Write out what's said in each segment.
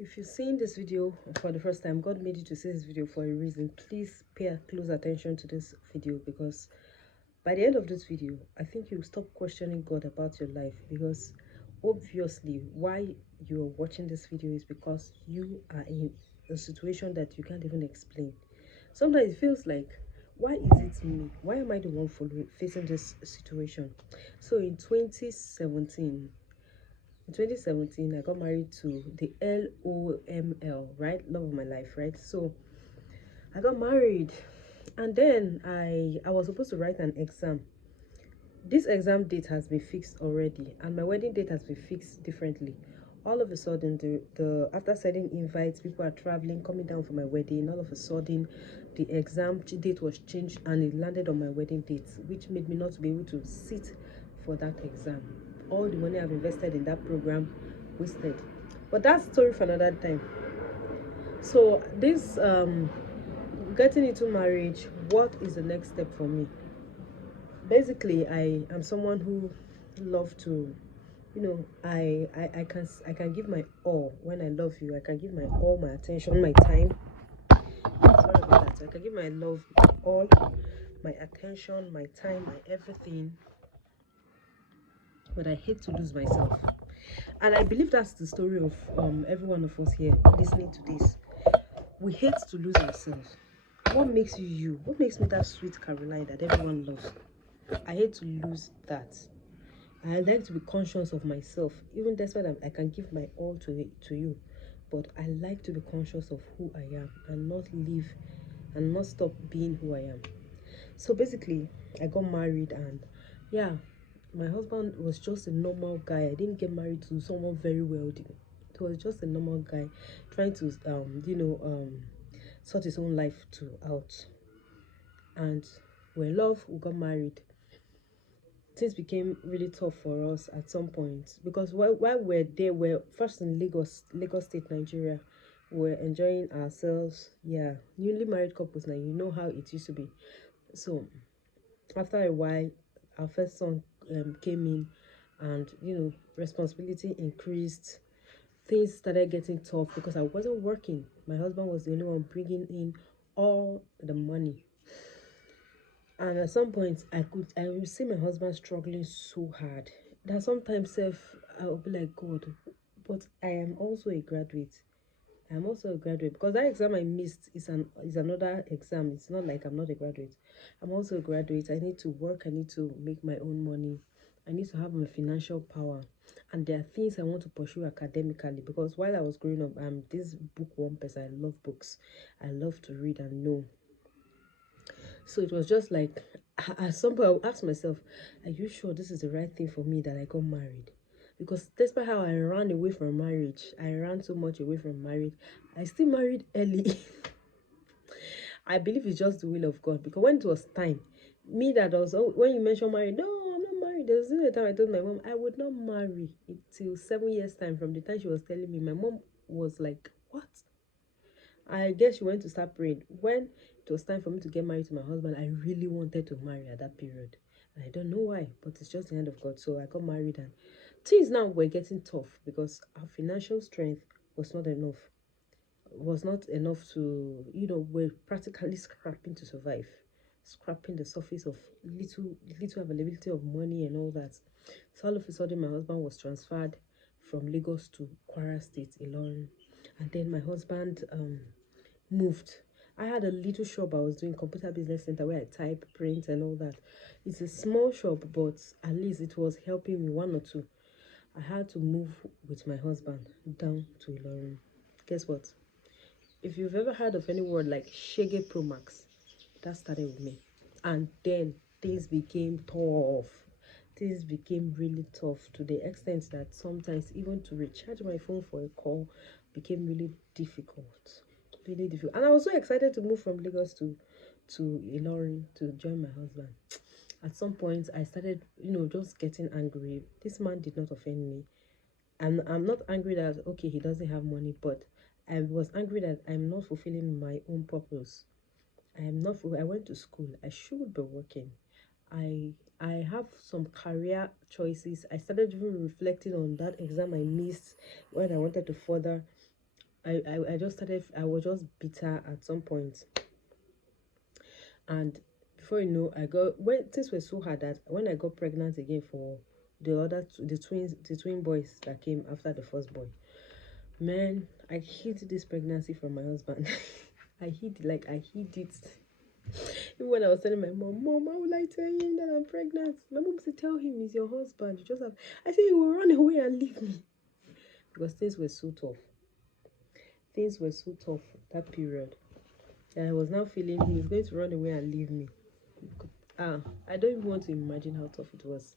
If you're seeing this video for the first time, God made you to see this video for a reason. Please pay close attention to this video, because by the end of this video, I think you'll stop questioning God about your life, because obviously why you're watching this video is because you are in a situation that you can't even explain. Sometimes it feels like, why is it me? Why am I the one facing this situation? So in 2017, I got married to the LOML, right? Love of my life, right? So I got married, and then I was supposed to write an exam. This exam date has been fixed already, and my wedding date has been fixed differently. All of a sudden, the after sending invites, people are traveling, coming down for my wedding. All of a sudden, the exam date was changed, and it landed on my wedding date, which made me not be able to sit for that exam. All the money I've invested in that program wasted. But that's story for another time. So this getting into marriage, what is the next step for me? Basically, I am someone who love to, I can give my all. When I love you, I can give my all, my attention, my time. Sorry about that. I can give my love, my all, my attention, my time, my everything, but I hate to lose myself. And I believe that's the story of every one of us here listening to this. We hate to lose ourselves. What makes you you? What makes me that sweet Caroline that everyone loves? I hate to lose that. I like to be conscious of myself, even despite I can give my all to you, but I like to be conscious of who I am and not leave and not stop being who I am. So basically, I got married, and yeah, my husband was just a normal guy. I didn't get married to someone very wealthy. It was just a normal guy trying to sort his own life out. And we're in love, we got married. Things became really tough for us at some point, because while we're there, we're first in Lagos State, Nigeria. We're enjoying ourselves. Yeah, newly married couples now, you know how it used to be. So after a while, our first son came in, and responsibility increased. Things started getting tough because I wasn't working. My husband was the only one bringing in all the money. And at some point, I will see my husband struggling so hard that sometimes I'll be like, God, but I am also a graduate. I'm also a graduate, because that exam I missed is another exam. It's not like I'm not a graduate. I'm also a graduate. I need to work. I need to make my own money. I need to have my financial power. And there are things I want to pursue academically, because while I was growing up, I'm this bookworm person. I love books. I love to read and know. So it was just like, at some point, I would ask myself, are you sure this is the right thing for me that I got married? Because despite how I ran away from marriage, I ran so much away from marriage, I still married early. I believe it's just the will of God. Because when it was time, me that was, when you mentioned marriage, no, I'm not married. There was a time I told my mom I would not marry until 7 years' time from the time she was telling me. My mom was like, what? I guess she went to start praying. When it was time for me to get married to my husband, I really wanted to marry at that period. And I don't know why, but it's just the hand of God. So I got married, and things now were getting tough because our financial strength was not enough. Was not enough to, we're practically scrapping to survive. Scrapping the surface of little availability of money and all that. So all of a sudden, my husband was transferred from Lagos to Kwara State, Ilorin. And then my husband moved. I had a little shop I was doing, computer business center, where I type, print, and all that. It's a small shop, but at least it was helping me one or two. I had to move with my husband down to Ilorin. Guess what? If you've ever heard of any word like Shege Pro Max, that started with me. And then things became tough. Things became really tough, to the extent that sometimes even to recharge my phone for a call became really difficult. Really difficult. And I was so excited to move from Lagos to Ilorin to join my husband. At some point, I started, just getting angry. This man did not offend me. And I'm not angry that, okay, he doesn't have money, but I was angry that I'm not fulfilling my own purpose. I went to school. I should be working. I have some career choices. I started even reflecting on that exam I missed when I wanted to further I just started, I was just bitter at some point. And before you know, I got, when things were so hard that when I got pregnant again for the other two, the twin boys that came after the first boy, man, I hid this pregnancy from my husband. I hid it. Even when I was telling my mom, how will I tell him that I'm pregnant? My mom said, tell him he's your husband. You just have. I said, he will run away and leave me because things were so tough. Things were so tough that period. And I was now feeling he was going to run away and leave me. I don't even want to imagine how tough it was.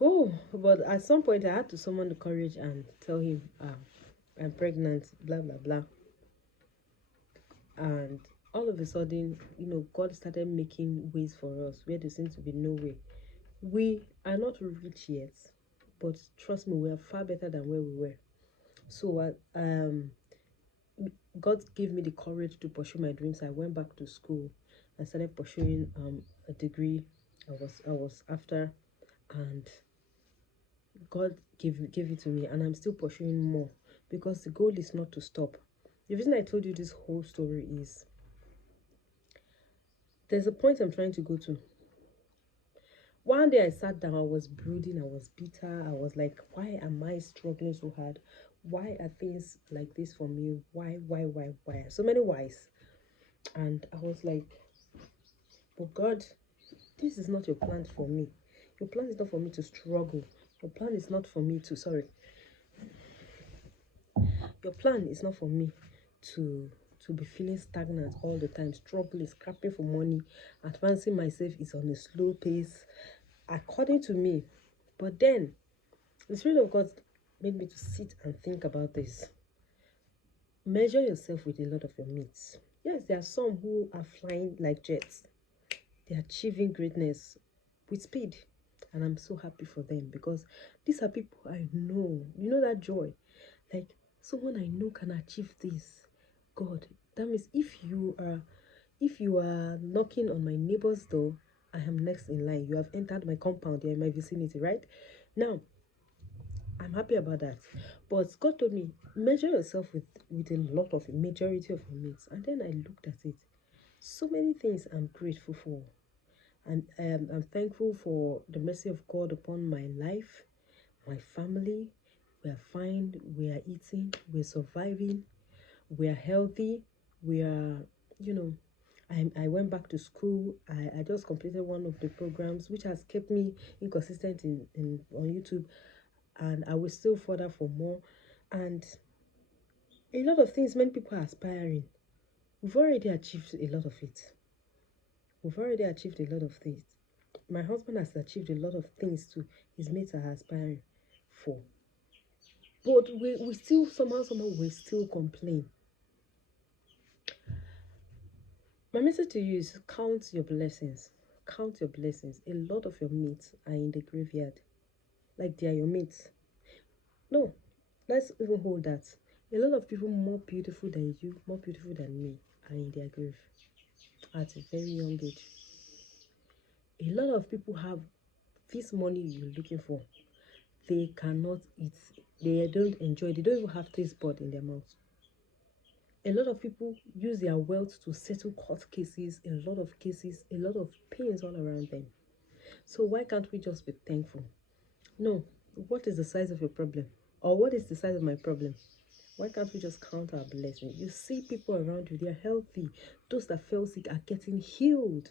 Oh, but at some point I had to summon the courage and tell him, I'm pregnant, blah blah blah. And all of a sudden, God started making ways for us where there seems to be no way. We are not rich yet, but trust me, we are far better than where we were. So God gave me the courage to pursue my dreams. I went back to school. I started pursuing a degree I was after, and God gave it to me, and I'm still pursuing more because the goal is not to stop. The reason I told you this whole story is there's a point I'm trying to go to. One day I sat down, I was brooding, I was bitter, I was like, why am I struggling so hard? Why are things like this for me? Why? So many whys. And I was like, but God, this is not your plan for me. Your plan is not for me to struggle. Your plan is not for me to, sorry. Your plan is not for me to be feeling stagnant all the time, struggling, scrapping for money, advancing myself is on a slow pace, according to me. But then the Spirit of God made me to sit and think about this. Measure yourself with a lot of your mates. Yes, there are some who are flying like jets. They're achieving greatness with speed. And I'm so happy for them because these are people I know. You know that joy? Like, someone I know can achieve this. God, that means if you are knocking on my neighbor's door, I am next in line. You have entered my compound, you're in my vicinity, right? Now, I'm happy about that. But God told me, measure yourself with a lot of majority of your mates. And then I looked at it. So many things I'm grateful for. And I'm thankful for the mercy of God upon my life, my family. We are fine, we are eating, we're surviving, we are healthy, we are, you know, I went back to school. I just completed one of the programs which has kept me inconsistent in on YouTube, and I will still further for more. And a lot of things many people are aspiring. We've already achieved a lot of it. We've already achieved a lot of things. My husband has achieved a lot of things too. His mates are aspiring for. But we still somehow we still complain. My message to you is count your blessings. Count your blessings. A lot of your mates are in the graveyard. Like they are your mates. No, let's even hold that. A lot of people more beautiful than you, more beautiful than me, are in their grave at a very young age. A lot of people have this money you're looking for. They cannot eat. They don't enjoy. They don't even have taste bud in their mouth. A lot of people use their wealth to settle court cases, a lot of cases, a lot of pains all around them. So why can't we just be thankful? No, what is the size of your problem? Or what is the size of my problem? Why can't we just count our blessings? You see people around you, they're healthy. Those that fell sick are getting healed.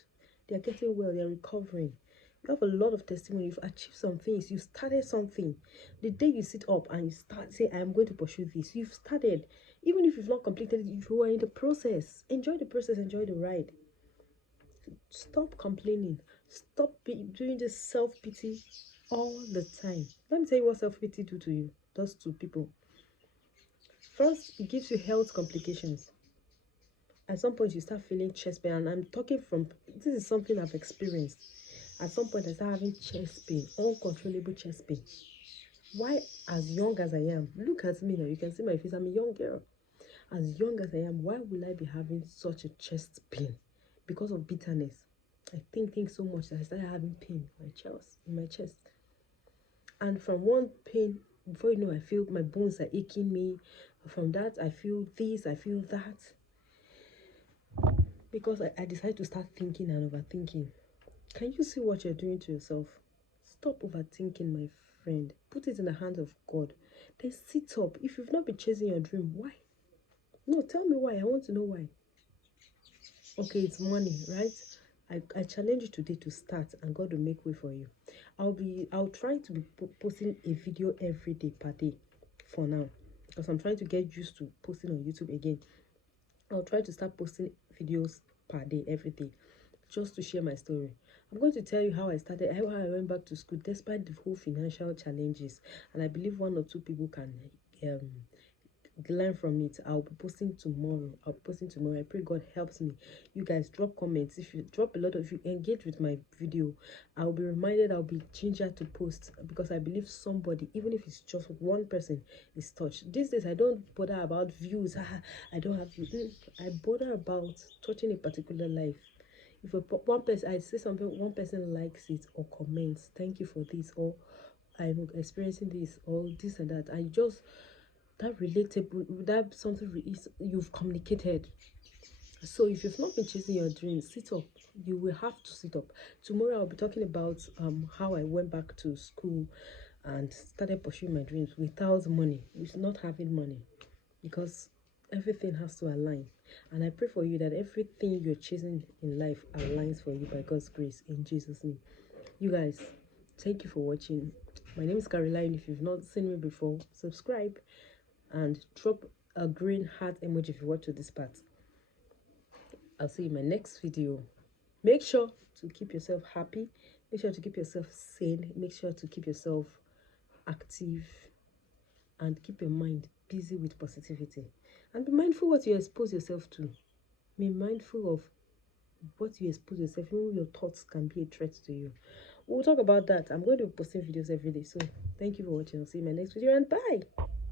They're getting well, they're recovering. You have a lot of testimony. You've achieved some things. You started something. The day you sit up and you start say, I'm going to pursue this, you've started. Even if you've not completed it, you are in the process. Enjoy the process, enjoy the ride. Stop complaining. Stop doing this self-pity all the time. Let me tell you what self-pity do to you. Does to people. First, it gives you health complications. At some point, you start feeling chest pain, and I'm talking from this is something I've experienced. At some point, I start having chest pain, uncontrollable chest pain. Why, as young as I am, look at me now, you can see my face, I'm a young girl. As young as I am, why will I be having such a chest pain? Because of bitterness. I think so much that I started having pain in my chest. And from one pain Before you know, I feel my bones are aching me. From that, I feel this, I feel that. Because I decided to start thinking and overthinking. Can you see what you're doing to yourself? Stop overthinking, my friend. Put it in the hands of God. Then sit up. If you've not been chasing your dream, why? No, tell me why. I want to know why. Okay, it's money, right? I challenge you today to start, and God will make way for you. I'll try to be posting a video every day per day for now, because I'm trying to get used to posting on YouTube again. I'll try to start posting videos per day every day, just to share my story. I'm going to tell you how I started, how I went back to school despite the whole financial challenges, and I believe one or two people can um learn from it. I'll be posting tomorrow. I pray God helps me. You guys drop comments. If you drop a lot of you engage with my video, I'll be reminded, I'll be ginger to post, because I believe somebody, even if it's just one person, is touched. These days I don't bother about views. I don't have views. I bother about touching a particular life. If one person, I say something, one person likes it or comments, thank you for this, or I'm experiencing this, or this and that, I just, that relatable, that something is you've communicated. So if you've not been chasing your dreams, sit up. You will have to sit up. Tomorrow I'll be talking about how I went back to school and started pursuing my dreams without money, with not having money, because everything has to align. And I pray for you that everything you're chasing in life aligns for you by God's grace, in Jesus' name. You guys, thank you for watching. My name is Caroline. If you've not seen me before, subscribe and drop a green heart emoji if you watch to this part. I'll see you in my next video. Make sure to keep yourself happy. Make sure to keep yourself sane. Make sure to keep yourself active, and keep your mind busy with positivity. And be mindful what you expose yourself to. Be mindful of what you expose yourself. Even your thoughts can be a threat to you. We'll talk about that. I'm going to be posting videos every day. So thank you for watching. I'll see you in my next video, and bye.